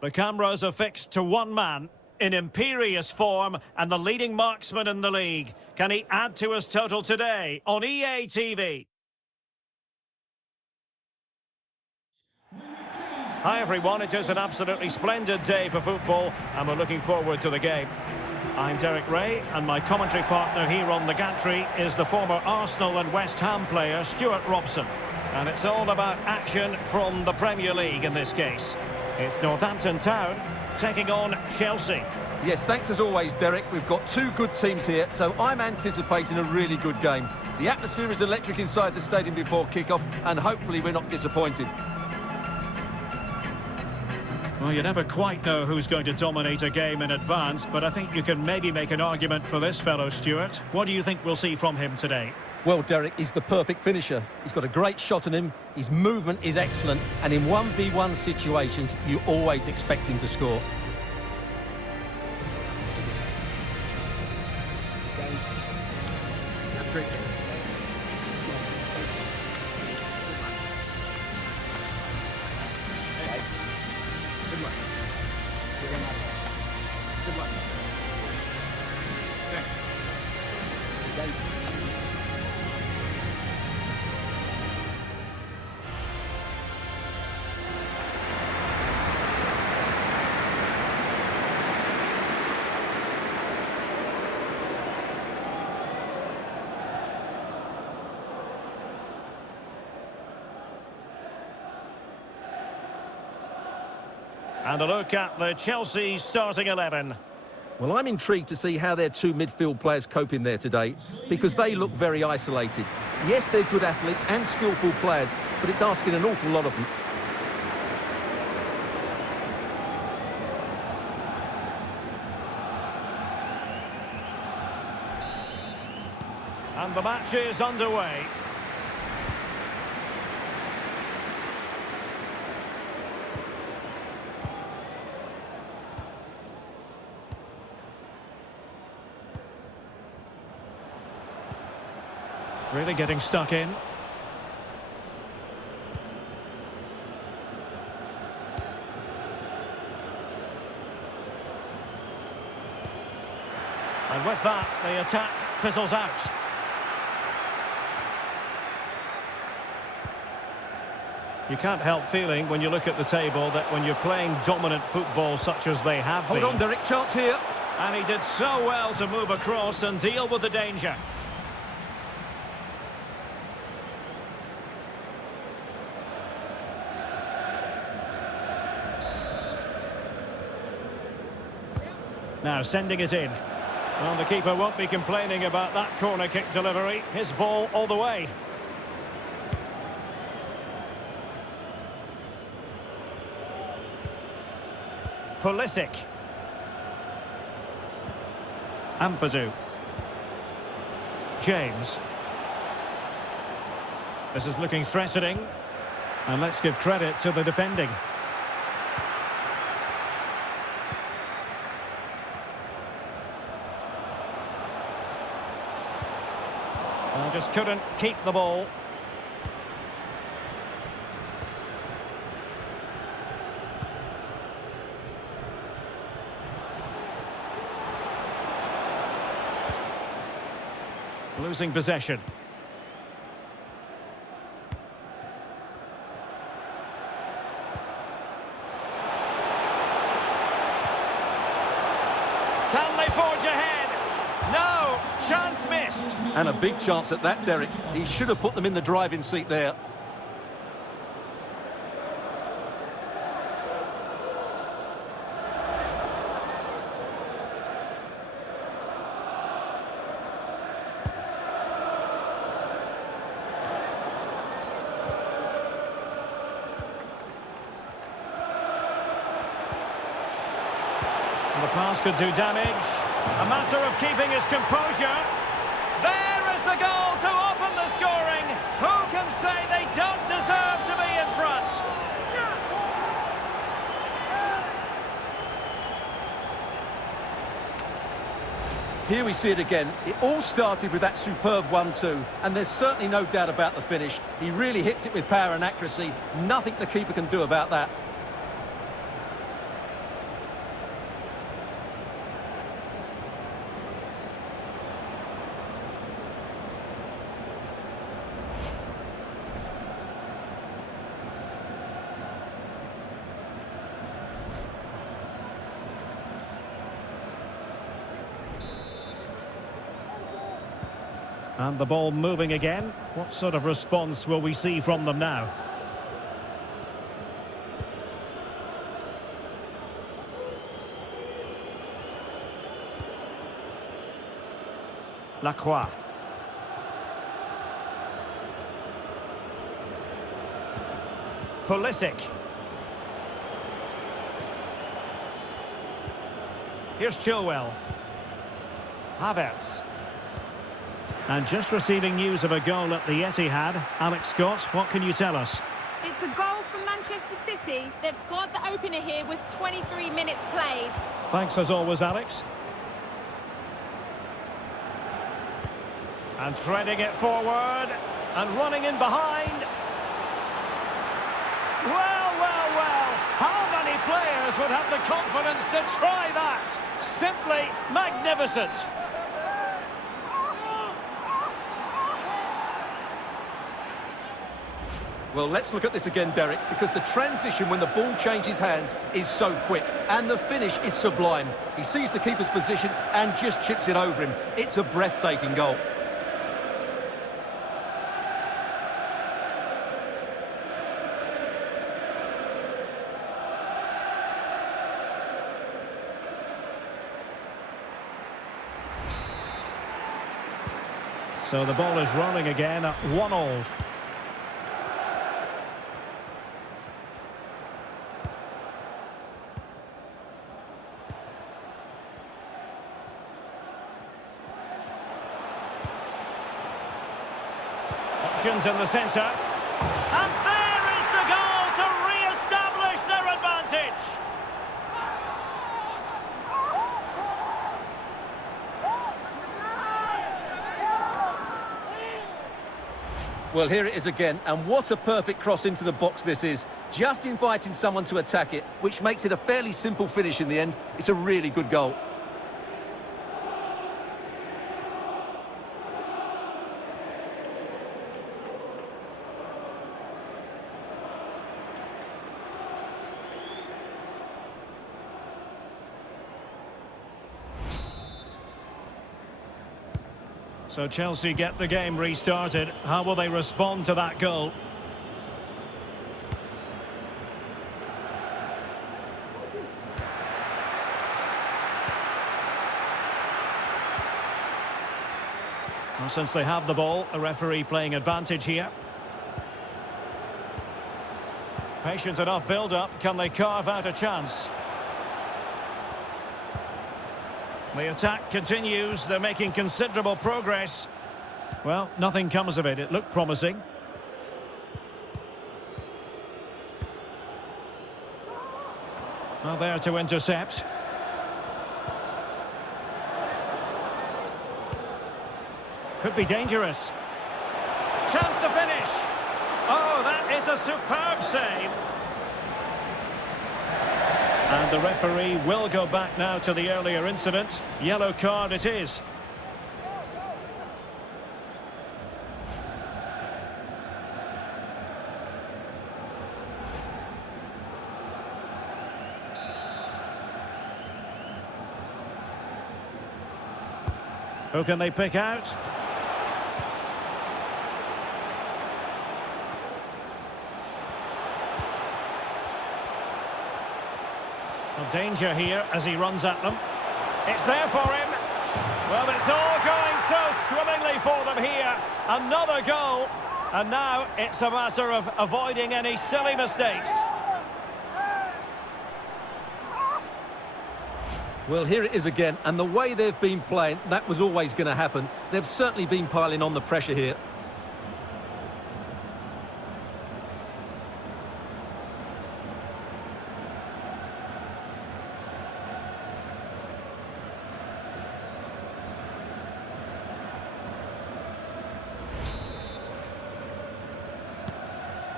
The cameras are fixed to one man in imperious form and the leading marksman in the league. Can he add to his total today on EA TV? Hi everyone, it is an absolutely splendid day for football and we're looking forward to the game. I'm Derek Ray and my commentary partner here on the gantry is the former Arsenal and West Ham player Stuart Robson. And it's all about action from the Premier League in this case. It's Northampton Town taking on Chelsea. Yes, thanks as always, Derek. We've got two good teams here, so I'm anticipating a really good game. The atmosphere is electric inside the stadium before kick-off, and hopefully we're not disappointed. Well, you never quite know who's going to dominate a game in advance, but I think you can maybe make an argument for this fellow, Stuart. What do you think we'll see from him today? Well, Derek, he's the perfect finisher. He's got a great shot in him, his movement is excellent, and in 1v1 situations, you always expect him to score. And a look at the Chelsea starting 11. Well, I'm intrigued to see how their two midfield players cope in there today, because they look very isolated. Yes, they're good athletes and skillful players, but it's asking an awful lot of them. And the match is underway. Really getting stuck in. And with that, the attack fizzles out. You can't help feeling, when you look at the table, that when you're playing dominant football such as they have been... Hold on, Derek, chance here. And he did so well to move across and deal with the danger. Now sending it in. Well, the keeper won't be complaining about that corner kick delivery. His ball all the way. Pulisic. Ampadu. James. This is looking threatening. And let's give credit to the defending. Just couldn't keep the ball. Losing possession. Can they forge ahead? No, chance missed. And a big chance at that, Derek. He should have put them in the driving seat there. The pass could do damage. A matter of keeping his composure. There is the goal to open the scoring. Who can say they don't deserve to be in front? Here we see it again. It all started with that superb 1-2, and there's certainly no doubt about the finish. He really hits it with power and accuracy. Nothing the keeper can do about that. And the ball moving again. What sort of response will we see from them now? Lacroix. Pulisic. Here's Chilwell. Havertz. And just receiving news of a goal at the Etihad. Alex Scott, what can you tell us? It's a goal from Manchester City. They've scored the opener here with 23 minutes played. Thanks as always, Alex. And threading it forward. And running in behind. Well, well, well. How many players would have the confidence to try that? Simply magnificent. Well, let's look at this again, Derek, because the transition when the ball changes hands is so quick, and the finish is sublime. He sees the keeper's position and just chips it over him. It's a breathtaking goal. So the ball is rolling again at 1-1. Options in the centre. And there is the goal to re-establish their advantage. Well, here it is again, and what a perfect cross into the box this is. Just inviting someone to attack it, which makes it a fairly simple finish in the end. It's a really good goal. So Chelsea get the game restarted. How will they respond to that goal? Well, since they have the ball, a referee playing advantage here. Patient enough build-up. Can they carve out a chance? The attack continues. They're making considerable progress. Well, nothing comes of it. It looked promising. Well, there to intercept. Could be dangerous. Chance to finish. Oh, that is a superb save. And the referee will go back now to the earlier incident. Yellow card it is. Who can they pick out? Well, danger here as he runs at them. It's there for him. Well, it's all going so swimmingly for them here. Another goal. And now it's a matter of avoiding any silly mistakes. Well, here it is again, and the way they've been playing, that was always going to happen. They've certainly been piling on the pressure here.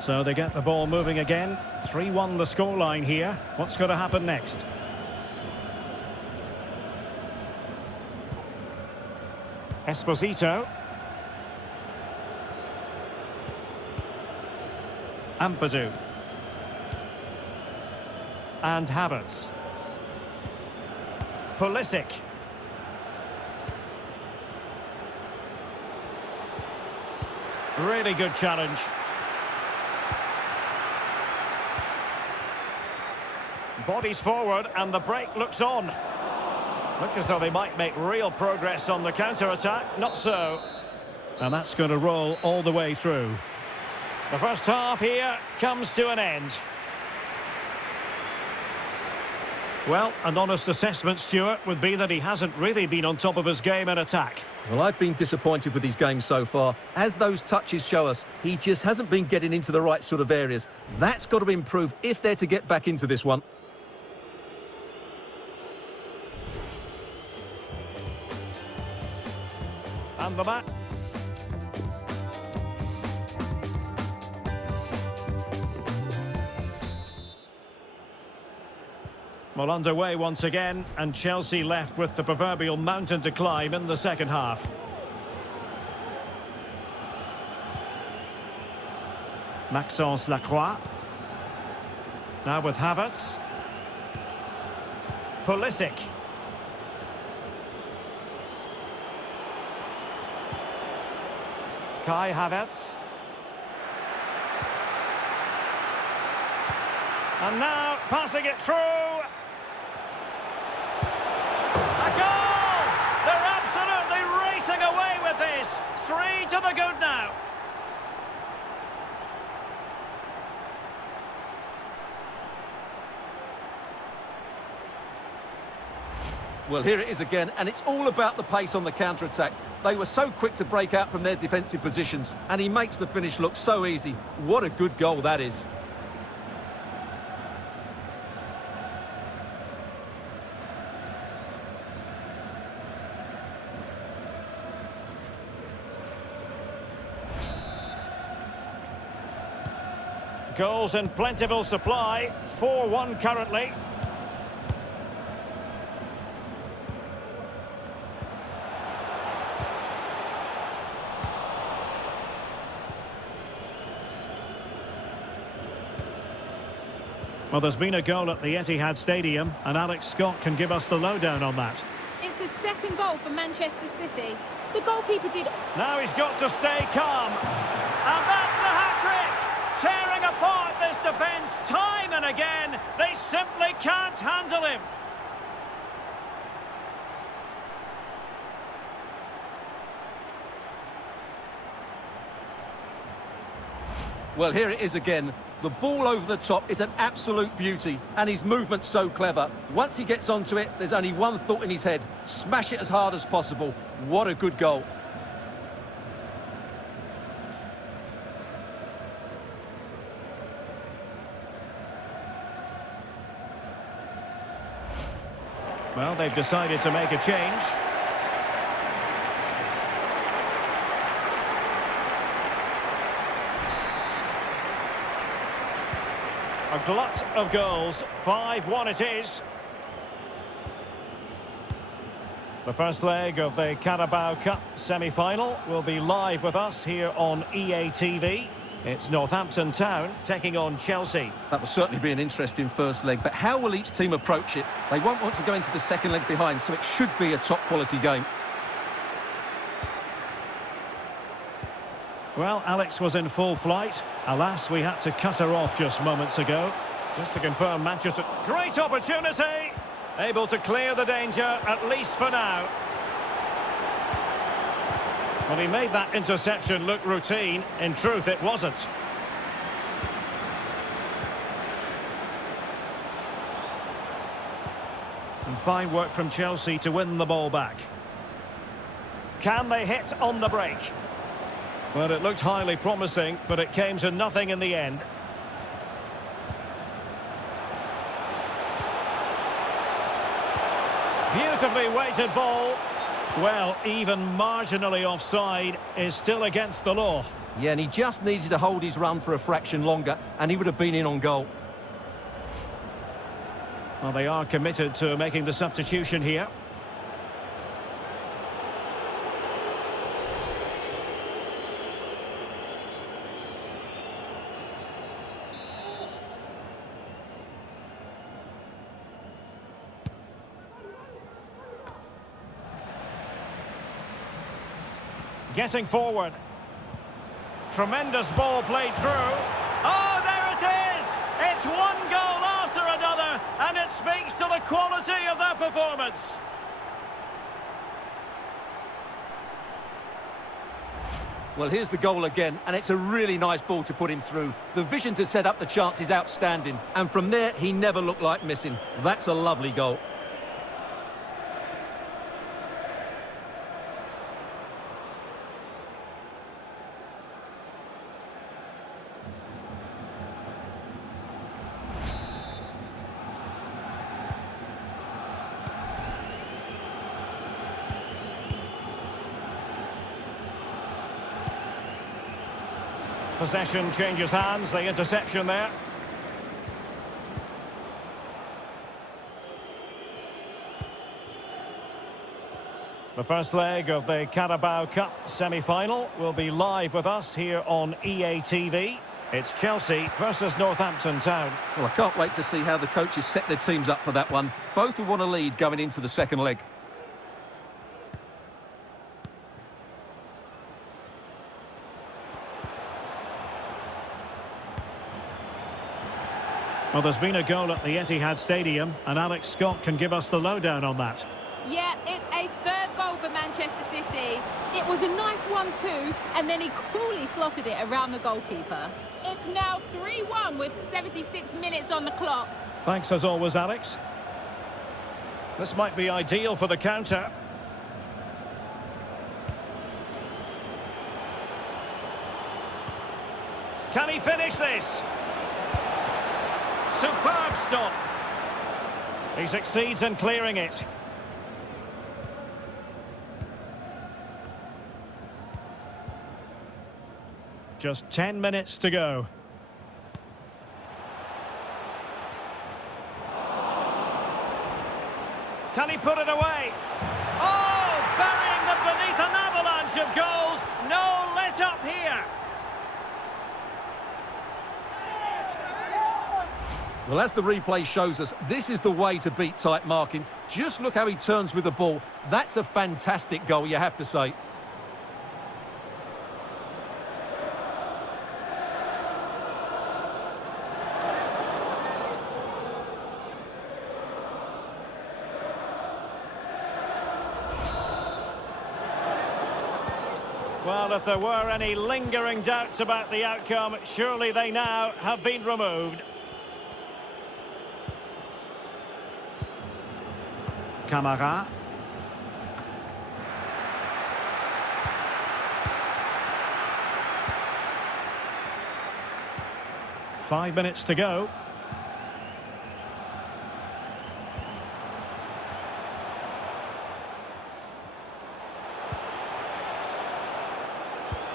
So they get the ball moving again. 3-1 the scoreline here. What's going to happen next? Esposito. Ampadu. And Havertz. Pulisic. Really good challenge. Bodies forward and the break looks on. Looks as though they might make real progress on the counter-attack. Not so. And that's going to roll all the way through. The first half here comes to an end. Well, an honest assessment, Stuart, would be that he hasn't really been on top of his game in attack. Well, I've been disappointed with his game so far. As those touches show us, he just hasn't been getting into the right sort of areas. That's got to improve if they're to get back into this one. And the match. Well, underway once again, and Chelsea left with the proverbial mountain to climb in the second half. Maxence Lacroix. Now with Havertz. Pulisic. Kai Havertz. And now passing it through. A goal! They're absolutely racing away with this. 3 to the good now. Well, here it is again, and it's all about the pace on the counter-attack. They were so quick to break out from their defensive positions, and he makes the finish look so easy. What a good goal that is. Goals in plentiful supply. 4-1 currently. Well, there's been a goal at the Etihad Stadium, and Alex Scott can give us the lowdown on that. It's a second goal for Manchester City. The goalkeeper did... Now he's got to stay calm. And that's the hat-trick! Tearing apart this defence time and again. They simply can't handle him. Well, here it is again. The ball over the top is an absolute beauty, and his movement's so clever. Once he gets onto it, there's only one thought in his head. Smash it as hard as possible. What a good goal. Well, they've decided to make a change. A glut of goals. 5-1 it is. The first leg of the Carabao Cup semi-final will be live with us here on EA TV. It's Northampton Town taking on Chelsea. That will certainly be an interesting first leg, but how will each team approach it? They won't want to go into the second leg behind, so it should be a top-quality game. Well, Alex was in full flight. Alas, we had to cut her off just moments ago. Just to confirm, Manchester... Great opportunity! Able to clear the danger, at least for now. Well, he made that interception look routine. In truth, it wasn't. And fine work from Chelsea to win the ball back. Can they hit on the break? Well, it looked highly promising, but it came to nothing in the end. Beautifully weighted ball. Well, even marginally offside is still against the law. Yeah, and he just needed to hold his run for a fraction longer, and he would have been in on goal. Well, they are committed to making the substitution here. Getting forward. Tremendous ball played through. Oh, there it is! It's one goal after another, and it speaks to the quality of their performance. Well, here's the goal again, and it's a really nice ball to put him through. The vision to set up the chance is outstanding, and from there, he never looked like missing. That's a lovely goal. Possession changes hands, the interception there. The first leg of the Carabao Cup semi-final will be live with us here on EA TV. It's Chelsea versus Northampton Town. Well, I can't wait to see how the coaches set their teams up for that one. Both will want to lead going into the second leg. Well, there's been a goal at the Etihad Stadium, and Alex Scott can give us the lowdown on that. Yeah, it's a third goal for Manchester City. It was a nice one too, and then he coolly slotted it around the goalkeeper. It's now 3-1 with 76 minutes on the clock. Thanks as always, Alex. This might be ideal for the counter. Can he finish this? Superb stop. He succeeds in clearing it. Just 10 minutes to go. Can he put it away? Oh, burying them beneath an avalanche of goals. No let up here. Well, as the replay shows us, this is the way to beat tight marking. Just look how he turns with the ball. That's a fantastic goal, you have to say. Well, if there were any lingering doubts about the outcome, surely they now have been removed. Camara. Five minutes to go.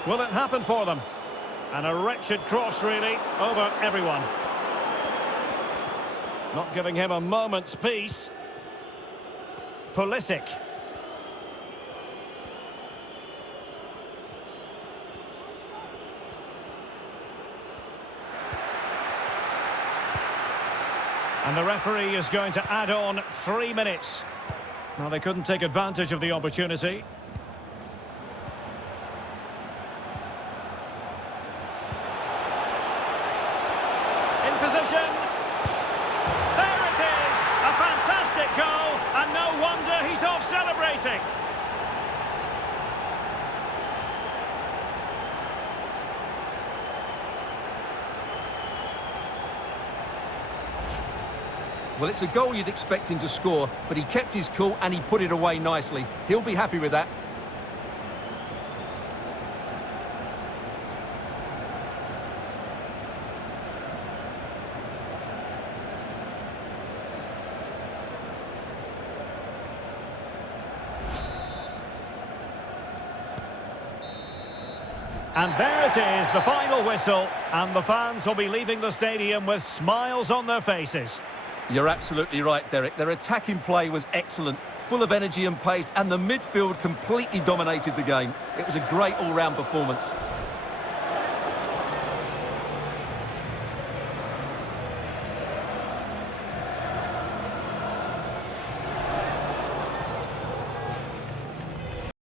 Will it happen for them? And a wretched cross, really, over everyone. Not giving him a moment's peace. Pulisic. And the referee is going to add on 3 minutes. Well, they couldn't take advantage of the opportunity. In position. There it is! A fantastic goal, and no wonder he's off celebrating. Well, it's a goal you'd expect him to score, but he kept his cool and he put it away nicely. He'll be happy with that. And there it is, the final whistle, and the fans will be leaving the stadium with smiles on their faces. You're absolutely right, Derek. Their attacking play was excellent, full of energy and pace, and the midfield completely dominated the game. It was a great all-round performance.